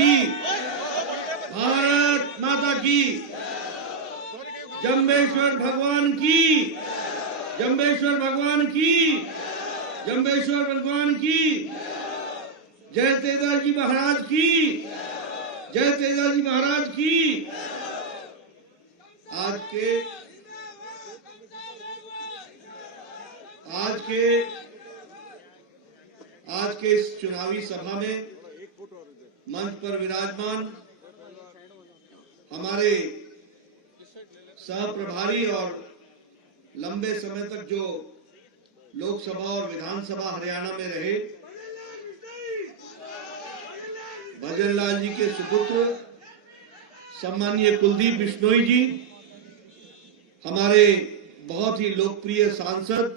की, भारत माता की, जंबेश्वर भगवान की, जंबेश्वर भगवान की, जंबेश्वर भगवान की, जय तेजा जी महाराज की, जय तेजा जी महाराज की। आज के इस चुनावी सभा में मंच पर विराजमान हमारे सह प्रभारी और लंबे समय तक जो लोकसभा और विधानसभा हरियाणा में रहे भजन लाल जी के सुपुत्र सम्मानीय कुलदीप बिश्नोई जी, हमारे बहुत ही लोकप्रिय सांसद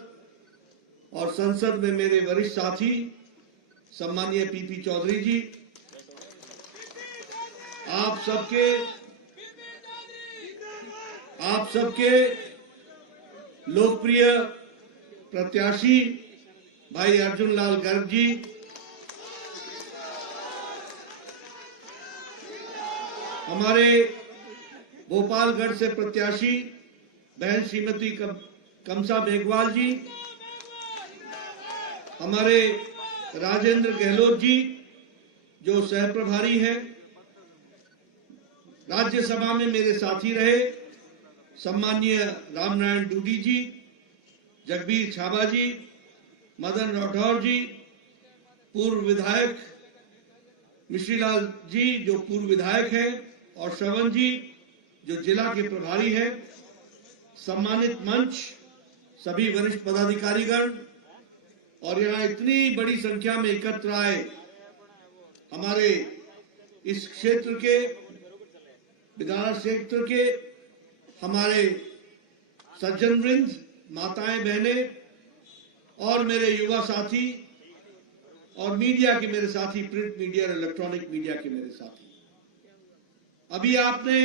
और संसद में मेरे वरिष्ठ साथी सम्मानीय पीपी चौधरी जी, आप सबके लोकप्रिय प्रत्याशी भाई अर्जुन लाल गर्ग जी, हमारे भोपालगढ़ से प्रत्याशी बहन श्रीमती कमसा मेघवाल जी, हमारे राजेंद्र गहलोत जी जो सह प्रभारी हैं, राज्यसभा में मेरे साथी रहे सम्मानीय रामनारायण डूडी जी, जगबीर छाबा जी, मदन राठौर जी, पूर्व विधायक मिश्रीलाल जी जो पूर्व विधायक हैं, और श्रवण जी जो जिला के प्रभारी हैं, सम्मानित मंच, सभी वरिष्ठ पदाधिकारीगण और यहाँ इतनी बड़ी संख्या में एकत्र आए हमारे इस क्षेत्र के विधानसभा क्षेत्र के हमारे सज्जन वृंद, माताएं बहनें और मेरे युवा साथी और मीडिया के मेरे साथी, प्रिंट मीडिया और इलेक्ट्रॉनिक मीडिया के मेरे साथी, अभी आपने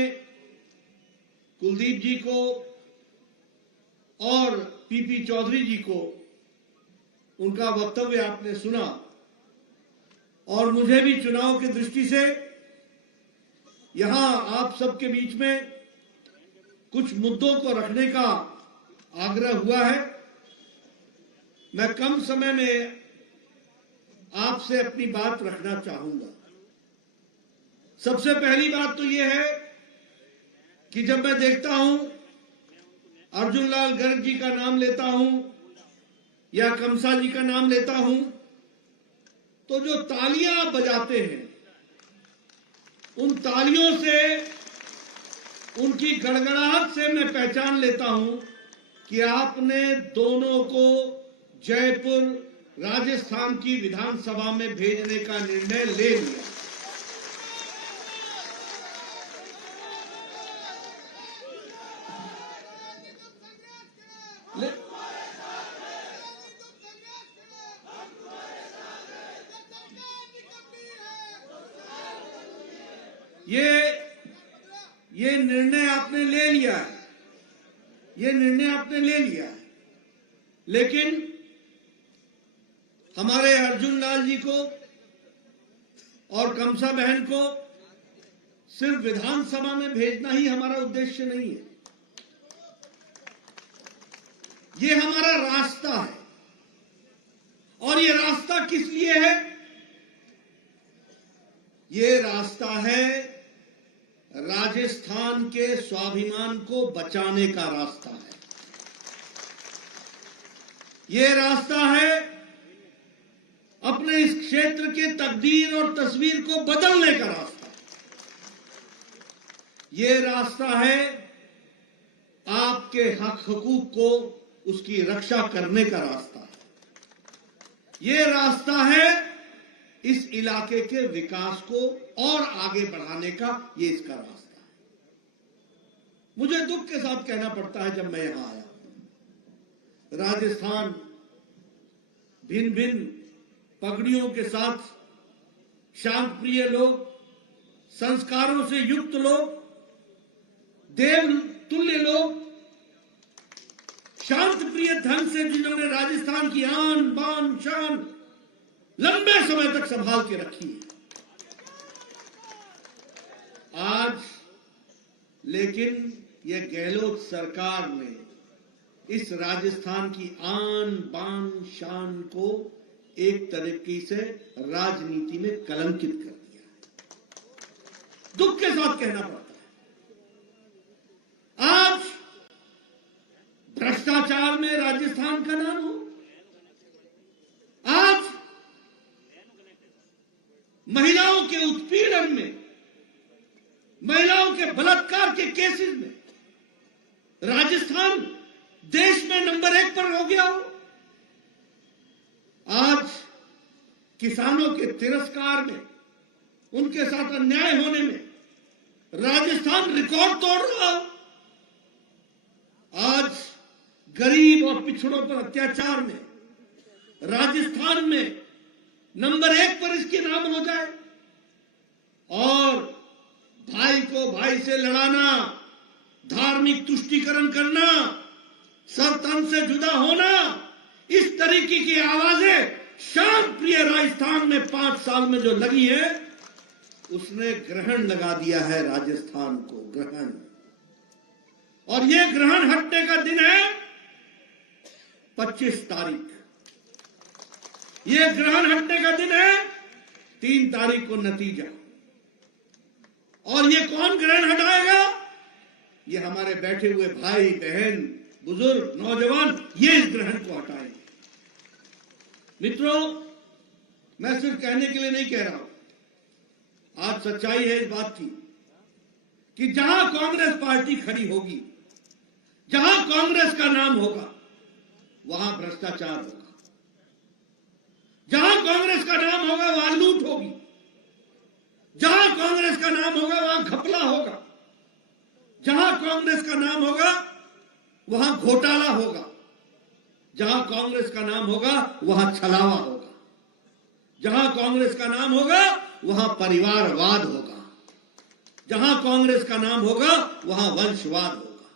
कुलदीप जी को और पीपी चौधरी जी को उनका वक्तव्य आपने सुना और मुझे भी चुनाव की दृष्टि से यहां आप सबके बीच में कुछ मुद्दों को रखने का आग्रह हुआ है। मैं कम समय में आपसे अपनी बात रखना चाहूंगा। सबसे पहली बात तो यह है कि जब मैं देखता हूं, अर्जुन लाल गर्ग जी का नाम लेता हूं या कमसा जी का नाम लेता हूं, तो जो तालियां बजाते हैं उन तालियों से, उनकी गड़गड़ाहट से मैं पहचान लेता हूं कि आपने दोनों को जयपुर राजस्थान की विधानसभा में भेजने का निर्णय ले लिया। ये निर्णय आपने ले लिया है, ये निर्णय आपने ले लिया है, लेकिन हमारे अर्जुन लाल जी को और कमसा बहन को सिर्फ विधानसभा में भेजना ही हमारा उद्देश्य नहीं है। ये हमारा रास्ता है। और ये रास्ता किस लिए है? ये रास्ता है राजस्थान के स्वाभिमान को बचाने का रास्ता है। ये रास्ता है अपने इस क्षेत्र के तकदीर और तस्वीर को बदलने का रास्ता है। ये रास्ता है आपके हक हकूक को उसकी रक्षा करने का रास्ता है। ये रास्ता है इस इलाके के विकास को और आगे बढ़ाने का, ये इसका रास्ता है। मुझे दुख के साथ कहना पड़ता है, जब मैं यहां आया, राजस्थान भिन्न भिन्न पगड़ियों के साथ शांत प्रिय लोग, संस्कारों से युक्त लोग, देव तुल्य लोग, शांत प्रिय ढंग से जिन्होंने राजस्थान की आन बान शान लंबे समय तक संभाल के रखी है, लेकिन यह गहलोत सरकार ने इस राजस्थान की आन बान शान को एक तरीके से राजनीति में कलंकित कर दिया। दुख के साथ कहना पड़ता है, आज भ्रष्टाचार में राजस्थान का नाम हो, आज महिलाओं के उत्पीड़न में, महिलाओं के बलात्कार के केसेस में राजस्थान देश में नंबर 1 पर हो गया हो। आज किसानों के तिरस्कार में, उनके साथ अन्याय होने में राजस्थान रिकॉर्ड तोड़ रहा हो। आज गरीब और पिछड़ों पर अत्याचार में राजस्थान में नंबर 1 पर इसके नाम हो जाए, और भाई को भाई से लड़ाना, धार्मिक तुष्टीकरण करना, सर तन से जुदा होना, इस तरीके की आवाजें शांत प्रिय राजस्थान में 5 साल में जो लगी है, उसने ग्रहण लगा दिया है राजस्थान को, ग्रहण। और यह ग्रहण हटने का दिन है 25 तारीख। यह ग्रहण हटने का दिन है 3 तारीख को नतीजा। और ये कौन ग्रहण हटाएगा? ये हमारे बैठे हुए भाई बहन, बुजुर्ग, नौजवान, ये इस ग्रहण को हटाएंगे। मित्रों, मैं सिर्फ कहने के लिए नहीं कह रहा हूं, आज सच्चाई है इस बात की कि जहां कांग्रेस पार्टी खड़ी होगी, जहां कांग्रेस का नाम होगा, वहां भ्रष्टाचार होगा। जहां कांग्रेस का नाम होगा, वहां लूट होगी। जहां कांग्रेस का नाम होगा, वहां घपला होगा। जहां कांग्रेस का नाम होगा, वहां घोटाला होगा। जहां कांग्रेस का नाम होगा, वहां छलावा होगा। जहां कांग्रेस का नाम होगा, वहां परिवारवाद होगा। जहां कांग्रेस का नाम होगा, वहां वंशवाद होगा।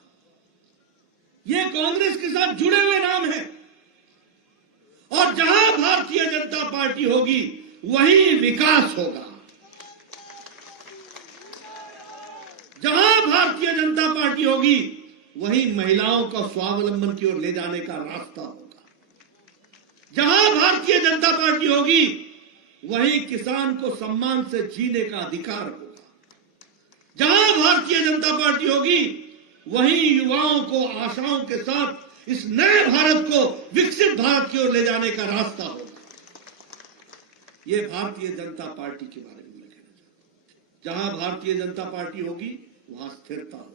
ये कांग्रेस के साथ जुड़े हुए नाम हैं। और जहां भारतीय जनता पार्टी होगी, वहीं विकास होगा। जहां भारतीय जनता पार्टी होगी, वहीं महिलाओं को स्वावलंबन की ओर ले जाने का रास्ता होगा। जहां भारतीय जनता पार्टी होगी, वहीं किसान को सम्मान से जीने का अधिकार होगा। जहां भारतीय जनता पार्टी होगी, वहीं युवाओं को आशाओं के साथ इस नए भारत को, विकसित भारत की ओर ले जाने का रास्ता होगा। यह भारतीय जनता पार्टी के बारे में मैं कहना चाहता हूं। जहां भारतीय जनता पार्टी होगी, वहां स्थिरता होगी।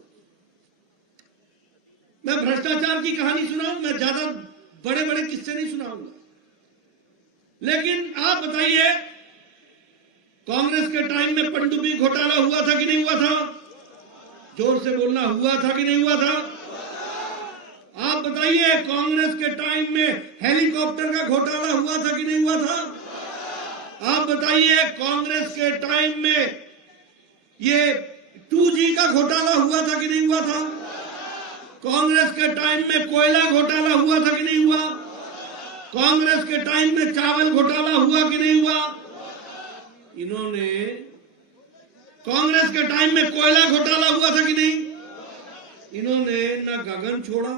मैं भ्रष्टाचार की कहानी सुनाऊं, मैं ज्यादा बड़े बड़े किस्से नहीं सुनाऊंगा, लेकिन आप बताइए, कांग्रेस के टाइम में पनडुब्बी घोटाला हुआ था कि नहीं हुआ था? जोर से बोलना, हुआ था कि नहीं हुआ था? आप बताइए, कांग्रेस के टाइम में हेलीकॉप्टर का घोटाला हुआ था कि नहीं हुआ था? आप बताइए, कांग्रेस के टाइम में ये 2G का घोटाला हुआ था कि नहीं हुआ था? कांग्रेस के टाइम में कोयला घोटाला हुआ था कि नहीं हुआ? कांग्रेस के टाइम में चावल घोटाला हुआ कि नहीं हुआ? इन्होंने कांग्रेस के टाइम में कोयला घोटाला हुआ था कि नहीं? इन्होंने न गगन छोड़ा,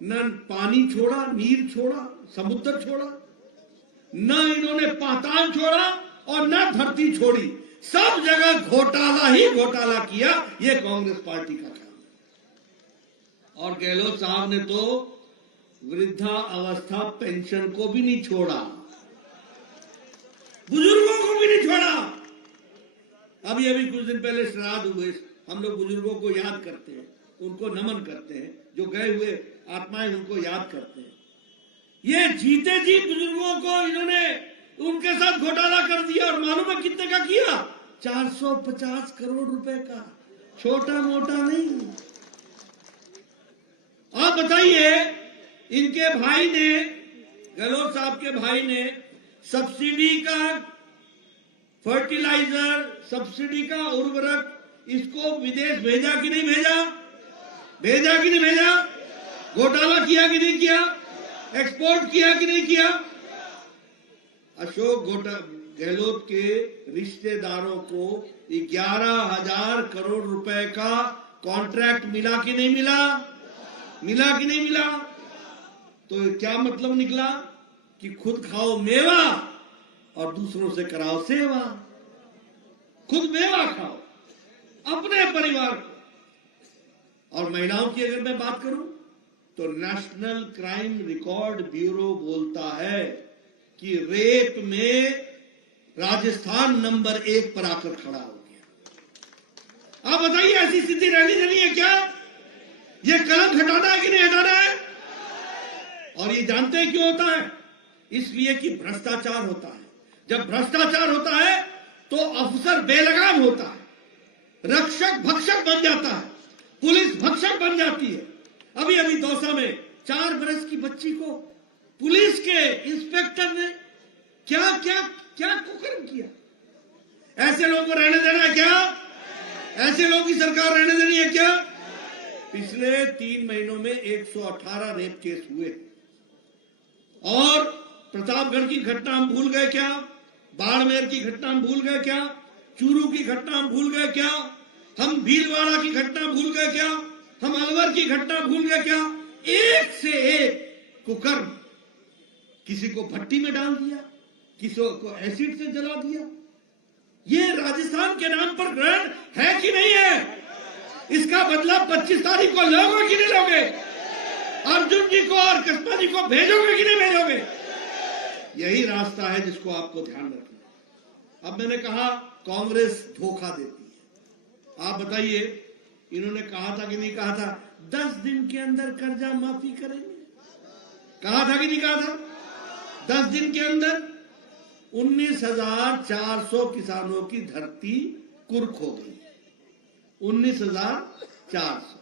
न पानी छोड़ा, नीर छोड़ा, समुद्र छोड़ा, न इन्होंने पाताल छोड़ा और न धरती छोड़ी। सब जगह घोटाला ही घोटाला किया। यह कांग्रेस पार्टी का काम है। और गहलोत साहब ने तो वृद्धा अवस्था पेंशन को भी नहीं छोड़ा, बुजुर्गों को भी नहीं छोड़ा। अभी कुछ दिन पहले श्राद्ध हुए, हम लोग बुजुर्गों को याद करते हैं, उनको नमन करते हैं, जो गए हुए आत्माएं उनको याद करते हैं। ये जीते जी बुजुर्गों को इन्होंने उनके साथ घोटाला कर दिया। और मालूम है कितने का किया? 450 करोड़ रुपए का, छोटा मोटा नहीं। आप बताइए, इनके भाई ने, गहलोत साहब के भाई ने सब्सिडी का फर्टिलाइजर, सब्सिडी का उर्वरक इसको विदेश भेजा कि नहीं भेजा? भेजा कि नहीं भेजा? घोटाला किया कि नहीं किया? एक्सपोर्ट किया कि नहीं किया? अशोक गहलोत के रिश्तेदारों को 11,000 करोड़ रुपए का कॉन्ट्रैक्ट मिला कि नहीं मिला? मिला कि नहीं मिला? तो क्या मतलब निकला कि खुद खाओ मेवा और दूसरों से कराओ सेवा। खुद मेवा खाओ अपने परिवार को। और महिलाओं की अगर मैं बात करूं तो नेशनल क्राइम रिकॉर्ड ब्यूरो बोलता है कि रेप में राजस्थान नंबर 1 पर आकर खड़ा हो गया। आप बताइए, ऐसी स्थिति रहनी देनी है क्या? ये कलंक हटाना है कि नहीं हटाना है? और ये जानते हैं क्यों होता है? इसलिए कि भ्रष्टाचार होता है। जब भ्रष्टाचार होता है तो अफसर बेलगाम होता है, रक्षक भक्षक बन जाता है, पुलिस भक्षक बन जाती है। अभी अभी दौसा में 4 बरस की बच्ची को पुलिस के इंस्पेक्टर ने क्या क्या क्या कुकर्म किया। ऐसे लोगों को रहने देना है क्या? ऐसे लोगों की सरकार रहने देनी है क्या? पिछले 3 महीनों में 118 रेप केस हुए। और प्रतापगढ़ की घटना हम भूल गए क्या? बाड़मेर की घटना हम भूल गए क्या? चूरू की घटना हम भूल गए क्या? हम भीलवाड़ा की घटना भूल गए क्या? हम अलवर की घटना भूल गए क्या? एक से एक कुकर्म। किसी को भट्टी में डाल दिया, किसी को एसिड से जला दिया। ये राजस्थान के नाम पर ग्रहण है कि नहीं है? इसका बदला 25 तारीख को लोगे कि नहीं लोगे? अर्जुन जी को और कृष्णा जी को भेजोगे कि नहीं भेजोगे? यही रास्ता है जिसको आपको ध्यान रखना है। अब मैंने कहा कांग्रेस धोखा देती है। आप बताइए, इन्होंने कहा था कि नहीं कहा था 10 दिन के अंदर कर्जा माफी करेंगे? कहा था कि नहीं कहा था? 10 दिन के अंदर 19,400 किसानों की धरती कुर्क हो गई। 19,400।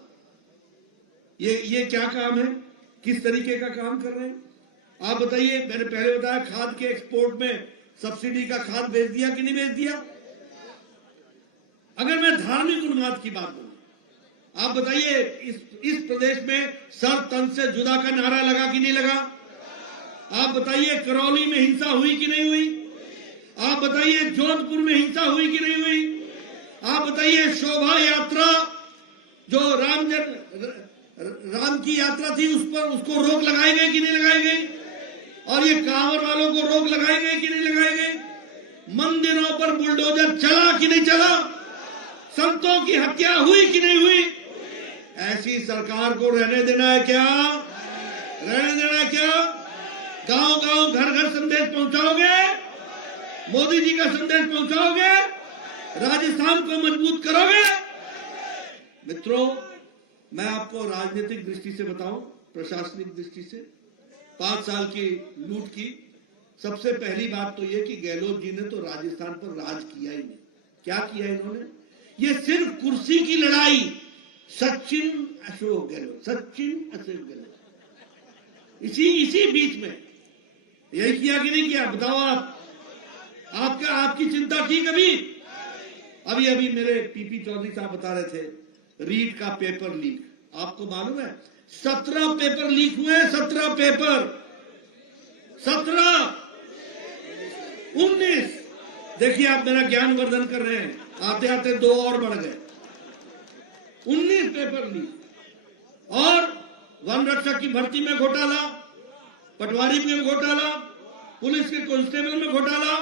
ये क्या काम है? किस तरीके का काम कर रहे हैं? आप बताइए। मैंने पहले बताया खाद के एक्सपोर्ट में सब्सिडी का खाद भेज दिया कि नहीं भेज दिया? अगर मैं धार्मिक उन्माद की बात करूं, आप बताइए इस प्रदेश में सर तन से जुदा का नारा लगा कि नहीं लगा? आप बताइए करौली में हिंसा हुई कि नहीं हुई? आप बताइए जोधपुर में हिंसा हुई कि नहीं हुई? आप बताइए शोभा यात्रा जो राम की यात्रा थी उस पर उसको रोक लगाई गई कि नहीं लगाई गई? और ये कांवर वालों को रोक लगाई गई कि नहीं लगाई गई? मंदिरों पर बुलडोजर चला कि नहीं चला? संतों की हत्या हुई कि नहीं हुई? ऐसी सरकार को रहने देना है क्या? रहने देना है क्या? गांव गांव घर घर संदेश पहुंचाओगे? मोदी जी का संदेश पहुंचाओगे? राजस्थान को मजबूत करोगे? मित्रों, मैं आपको राजनीतिक दृष्टि से बताऊं, प्रशासनिक दृष्टि से 5 साल की लूट की सबसे पहली बात तो यह कि गहलोत जी ने तो राजस्थान पर राज किया ही नहीं। क्या किया इन्होंने? ये सिर्फ कुर्सी की लड़ाई। सचिन अशोक गहलोत इसी बीच में यही किया कि नहीं किया? बताओ आपकी चिंता की कभी? अभी अभी मेरे पीपी चौधरी साहब बता रहे थे रीट का पेपर लीक। आपको मालूम है 17 पेपर लीक हुए? 17 पेपर, 17, 19। देखिए आप मेरा ज्ञानवर्धन कर रहे हैं, आते आते 2 और बढ़ गए। 19 पेपर लीक। और वन रक्षक की भर्ती में घोटाला, पटवारी में घोटाला, पुलिस के कांस्टेबल में घोटाला,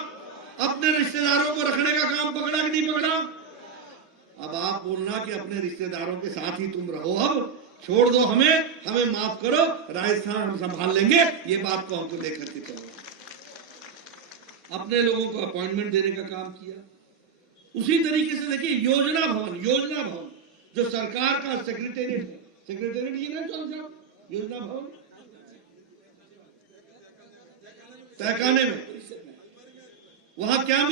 अपने रिश्तेदारों को रखने का काम पकड़ा कि नहीं पकड़ा? अब आप बोलना कि अपने रिश्तेदारों के साथ ही तुम रहो, अब छोड़ दो हमें माफ करो, राजस्थान हम संभाल लेंगे, ये बात को हमको लेकर के चलो। अपने लोगों को अपॉइंटमेंट देने का काम किया। उसी तरीके से देखिए योजना भवन जो सरकार का सेक्रेटेरिएट है, सेक्रेटेरिएट ये ना चल योजना भवन तहखाने में, वहां क्या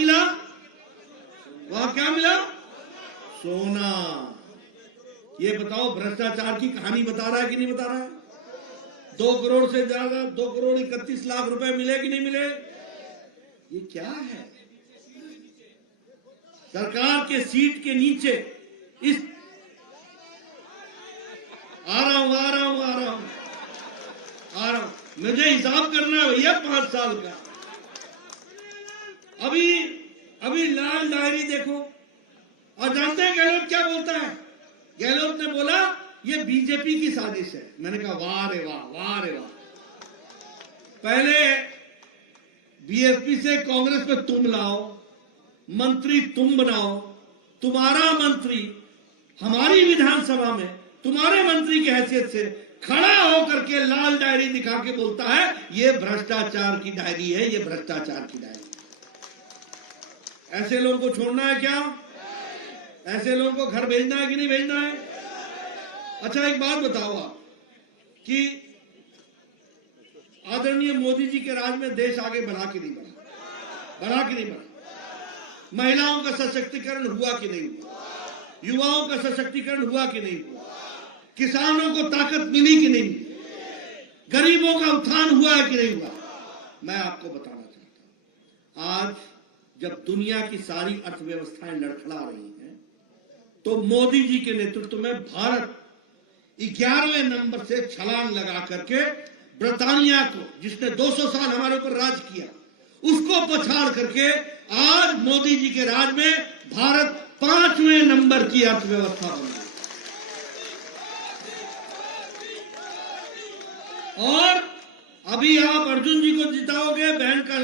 मिला? सोना। ये बताओ भ्रष्टाचार की कहानी बता रहा है कि नहीं बता रहा है? 2 करोड़ से ज्यादा, 2 करोड़ 31 लाख रुपए मिले कि नहीं मिले? ये क्या है? सरकार के सीट के नीचे इस आ रहा हूं मुझे हिसाब करना है भैया 5 साल का। अभी अभी लाल डायरी देखो, और जानते हैं गहलोत क्या बोलता है? गहलोत ने बोला ये बीजेपी की साजिश है। मैंने कहा वाह रे वाह, वाह रे वाह। पहले बीएसपी से कांग्रेस में तुम लाओ, मंत्री तुम बनाओ, तुम्हारा मंत्री हमारी विधानसभा में तुम्हारे मंत्री की हैसियत से खड़ा होकर के लाल डायरी दिखा के बोलता है ये भ्रष्टाचार की डायरी है, ये भ्रष्टाचार की डायरी। ऐसे लोगों को छोड़ना है क्या? ऐसे लोगों को घर भेजना है कि नहीं भेजना है? अच्छा एक बात बताओ आप कि आदरणीय मोदी जी के राज में देश आगे बढ़ा कि नहीं बढ़ा? बढ़ा कि नहीं बढ़ा? महिलाओं का सशक्तिकरण हुआ कि नहीं हुआ? युवाओं का सशक्तिकरण हुआ कि नहीं हुआ? किसानों को ताकत मिली कि नहीं मिली? गरीबों का उत्थान हुआ है कि नहीं हुआ? मैं आपको बताना चाहता हूं, आज जब दुनिया की सारी अर्थव्यवस्थाएं लड़खड़ा रही हैं, तो मोदी जी के नेतृत्व में भारत 11वें नंबर से छलांग लगा करके ब्रिटानिया को, जिसने 200 साल हमारे ऊपर राज किया, उसको पछाड़ करके आज मोदी जी के राज में भारत 5वें नंबर की अर्थव्यवस्था बन गई। और अभी आप अर्जुन जी को जिताओगे, बहन का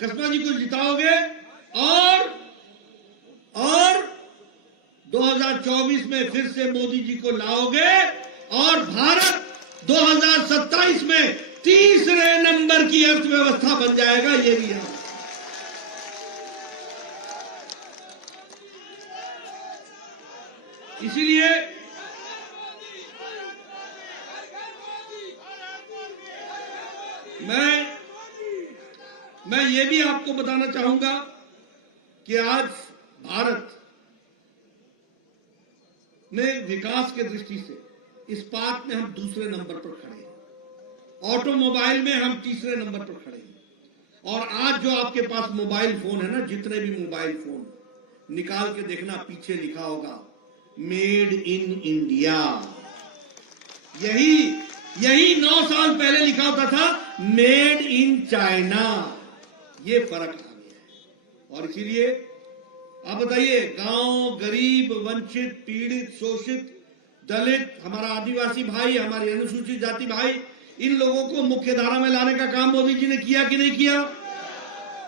कस्बा जी को जिताओगे, और 2024 में फिर से मोदी जी को लाओगे और भारत 2027 में 3रे नंबर की अर्थव्यवस्था बन जाएगा। ये भी याद। इसीलिए मैं ये भी आपको बताना चाहूंगा कि आज भारत में विकास के दृष्टि से इस्पात में हम दूसरे नंबर पर खड़े हैं, ऑटोमोबाइल में हम 3रे नंबर पर खड़े हैं। और आज जो आपके पास मोबाइल फोन है ना, जितने भी मोबाइल फोन निकाल के देखना, पीछे लिखा होगा मेड इन इंडिया। यही 9 साल पहले लिखा होता था मेड इन चाइना। ये फर्क आ गया है। और इसीलिए आप बताइए, गांव, गरीब, वंचित, पीड़ित, शोषित, दलित, हमारा आदिवासी भाई, हमारी अनुसूचित जाति भाई, इन लोगों को मुख्य धारा में लाने का काम मोदी जी ने किया कि नहीं किया?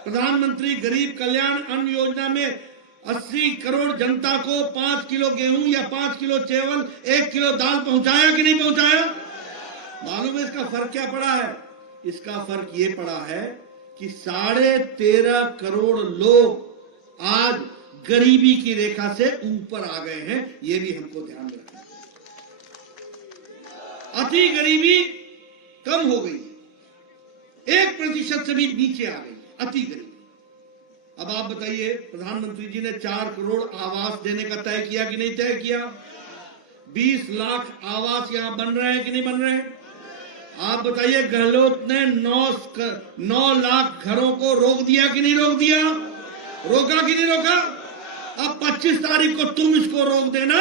प्रधानमंत्री गरीब कल्याण अन्न योजना में 80 करोड़ जनता को 5 किलो गेहूं या 5 किलो चावल, 1 किलो दाल पहुंचाया कि नहीं पहुंचाया? मालूम है इसका फर्क क्या पड़ा है? इसका फर्क ये पड़ा है कि 13.5 करोड़ लोग आज गरीबी की रेखा से ऊपर आ गए हैं। ये भी हमको ध्यान रखना है। अति गरीबी कम हो गई, 1% से भी नीचे आ गई अति गरीबी। अब आप बताइए, प्रधानमंत्री जी ने 4 करोड़ आवास देने का तय किया कि नहीं तय किया? 20 लाख आवास यहां बन रहे हैं कि नहीं बन रहे हैं? आप बताइए, गहलोत ने 9 लाख घरों को रोक दिया कि नहीं रोक दिया? रोका कि नहीं रोका? अब 25 तारीख को तुम इसको रोक देना,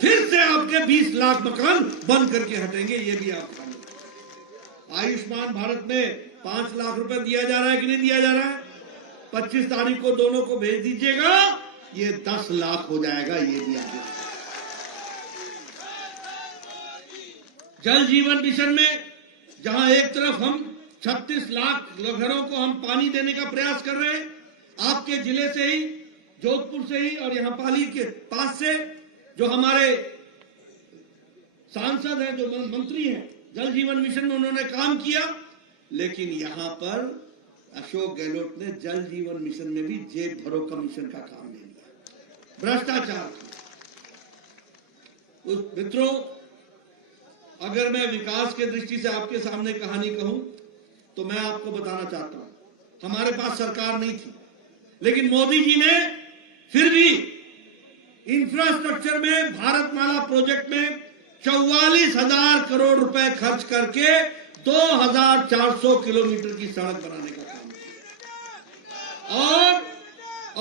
फिर से आपके 20 लाख मकान बंद करके हटेंगे। ये भी आप जानो। आयुष्मान भारत में 5 लाख रुपए दिया जा रहा है कि नहीं दिया जा रहा है? 25 तारीख को दोनों को भेज दीजिएगा, ये 10 लाख हो जाएगा। ये भी आगे। जल जीवन मिशन में जहां एक तरफ हम 36 लाख घरों को हम पानी देने का प्रयास कर रहे हैं, आपके जिले से ही, जोधपुर से ही, और यहां पाली के पास से जो हमारे सांसद हैं, जो मंत्री हैं, जल जीवन मिशन में उन्होंने काम किया। लेकिन यहां पर अशोक गहलोत ने जल जीवन मिशन में भी जेब भरो कमीशन का काम ले लिया, भ्रष्टाचार। उस मित्रों, अगर मैं विकास के दृष्टि से आपके सामने कहानी कहूं तो मैं आपको बताना चाहता हूं, हमारे पास सरकार नहीं थी, लेकिन मोदी जी ने फिर भी इंफ्रास्ट्रक्चर में, भारतमाला प्रोजेक्ट में 44,000 करोड़ रुपए खर्च करके 2,400 किलोमीटर की सड़क बनाने का काम किया।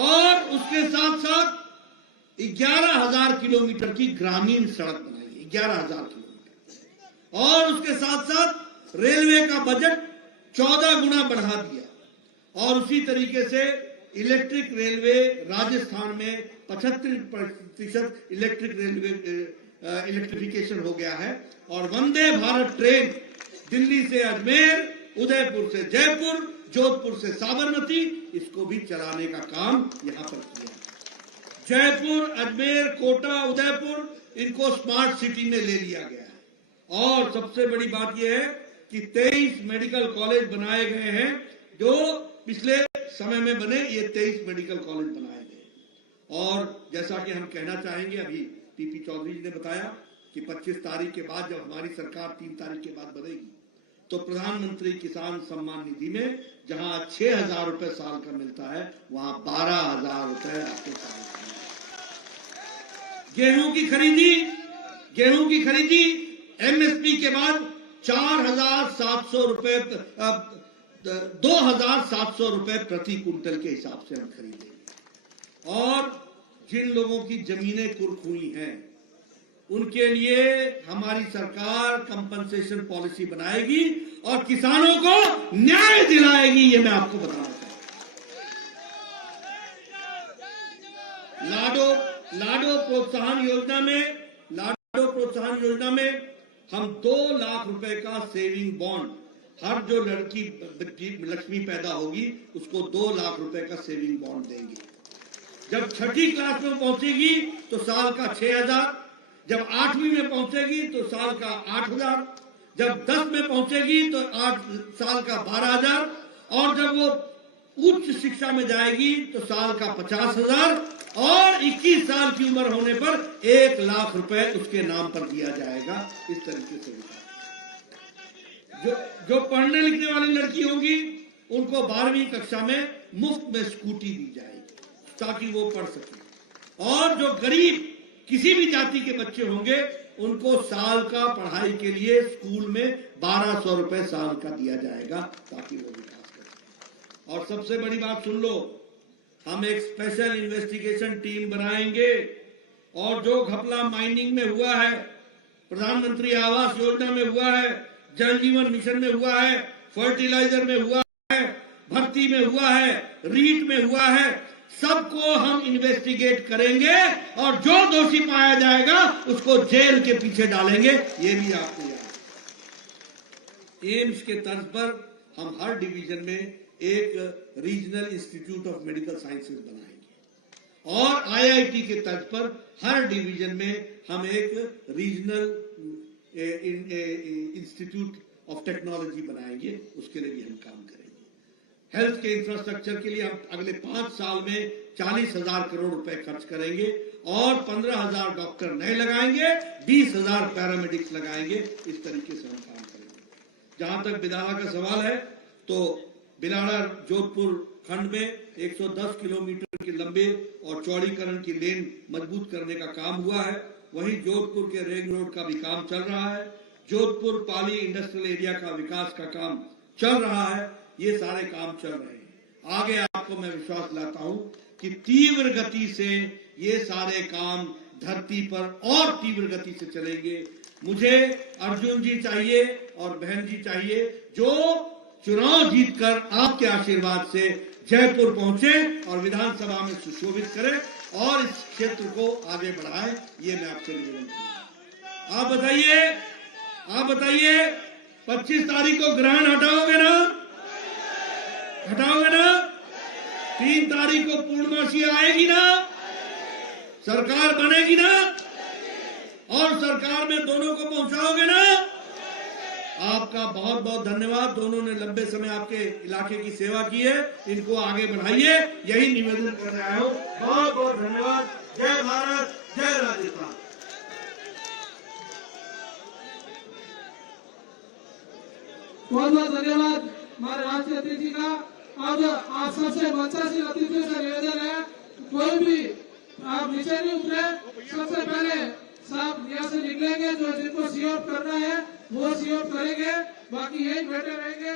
और उसके साथ साथ 11,000 किलोमीटर की ग्रामीण सड़क बनाई, 11,000 किलोमीटर। और उसके साथ साथ रेलवे का बजट 14 गुना बढ़ा दिया। और उसी तरीके से इलेक्ट्रिक रेलवे राजस्थान में 75% इलेक्ट्रिक रेलवे इलेक्ट्रिफिकेशन हो गया है और वंदे भारत ट्रेन दिल्ली से अजमेर, उदयपुर से जयपुर, जोधपुर से साबरमती, इसको भी चलाने का काम यहां पर किया। जयपुर, अजमेर, कोटा, उदयपुर, इनको स्मार्ट सिटी में ले लिया गया है। और सबसे बड़ी बात यह है कि 23 मेडिकल कॉलेज बनाए गए हैं, जो पिछले समय में बने, ये 23 मेडिकल कॉलेज बनाए गए। और जैसा कि हम कहना चाहेंगे, अभी टीपी चौधरी जी ने बताया कि 25 तारीख के बाद जब हमारी सरकार 3 तारीख के बाद बनेगी, तो प्रधानमंत्री किसान सम्मान निधि में जहां 6,000 रुपए साल का मिलता है, वहां 12,000 रुपए आपको साल का। गेहूं की खरीदी एमएसपी के बाद 4,700 रुपए 2,700 रुपए प्रति कुंटल के हिसाब से हम खरीदेंगे। और जिन लोगों की जमीनें कुर्क हुई हैं, उनके लिए हमारी सरकार कंपनसेशन पॉलिसी बनाएगी और किसानों को न्याय दिलाएगी, ये मैं आपको बताना चाहता हूं। लाडो प्रोत्साहन योजना में हम 2 लाख रुपए का सेविंग बॉन्ड, हर जो लड़की लक्ष्मी पैदा होगी उसको 2 लाख रुपए का सेविंग बॉन्ड देंगे। जब 6ठी क्लास में पहुंचेगी तो साल का 6,000, जब 8वीं में पहुंचेगी तो साल का 8,000, जब 10 में पहुंचेगी तो 8 साल का 12,000, और जब वो उच्च शिक्षा में जाएगी तो साल का 50,000, और 21 साल की उम्र होने पर 1 लाख रुपए उसके नाम पर दिया जाएगा। इस तरीके से जो पढ़ने लिखने वाली लड़की होंगी उनको 12वीं कक्षा में मुफ्त में स्कूटी दी जाएगी ताकि वो पढ़ सके। और जो गरीब किसी भी जाति के बच्चे होंगे उनको साल का पढ़ाई के लिए स्कूल में 1,200 रुपए साल का दिया जाएगा ताकि वो विकास करें। और सबसे बड़ी बात सुन लो, हम एक स्पेशल इन्वेस्टिगेशन टीम बनाएंगे और जो घपला माइनिंग में हुआ है, प्रधानमंत्री आवास योजना में हुआ है, जल जीवन मिशन में हुआ है, फर्टिलाइजर में हुआ है, भर्ती में हुआ है, रीट में हुआ है, सबको हम इन्वेस्टिगेट करेंगे और जो दोषी पाया जाएगा उसको जेल के पीछे डालेंगे। ये भी आपको याद। एम्स के तर्ज पर हम हर डिवीजन में एक regional institute of medical sciences बनाएंगे और आईआईटी के तर्ज पर हर डिवीजन में हम एक रीजनल इंस्टीट्यूट ऑफ टेक्नोलॉजी बनाएंगे। उसके लिए भी हम काम करेंगे। हेल्थ के इंफ्रास्ट्रक्चर के लिए हम अगले 5 साल में 40,000 करोड़ रुपए खर्च करेंगे और 15,000 डॉक्टर नए लगाएंगे, 20,000 पैरामेडिक्स लगाएंगे। इस तरीके से हम काम करेंगे। जहां तक बिलाड़ा का सवाल है, तो बिलाड़ा जोधपुर खंड में 110 किलोमीटर के लंबे और चौड़ीकरण की लेन मजबूत करने का काम हुआ है। वहीं जोधपुर के रिंग रोड का भी काम चल रहा है। जोधपुर पाली इंडस्ट्रियल एरिया का विकास का काम चल रहा है। ये सारे काम चल रहे हैं। आगे आपको मैं विश्वास दिलाता हूं कि तीव्र गति से ये सारे काम धरती पर और तीव्र गति से चलेंगे। मुझे अर्जुन जी चाहिए और बहन जी चाहिए जो चुनाव जीतकर आपके आशीर्वाद से जयपुर पहुंचे और विधानसभा में सुशोभित करें और इस क्षेत्र को आगे बढ़ाएं। ये मैं आपसे निवेदन करूंगा। आप बताइए 25 तारीख को ग्रहण हटाओगे ना? 3 तारीख को पूर्णमासी आएगी ना? सरकार बनेगी ना? और सरकार में दोनों को पहुंचाओगे ना? आपका बहुत बहुत धन्यवाद। दोनों ने लंबे समय आपके इलाके की सेवा की है, इनको आगे बढ़ाइए, यही निवेदन कर रहा हूं। बहुत बहुत धन्यवाद। जय भारत, जय राजस्थान। बहुत बहुत धन्यवाद हमारे राष्ट्रीय अध्यक्ष जी का। अब आप सबसे मंचासीन अतिथियों से निवेदन है, कोई भी आप नीचे नहीं उतरे। सबसे पहले साहब यहाँ से निकलेंगे, जो जिनको सी ऑफ करना है वो सी ऑफ करेंगे, बाकी यही बैठे रहेंगे।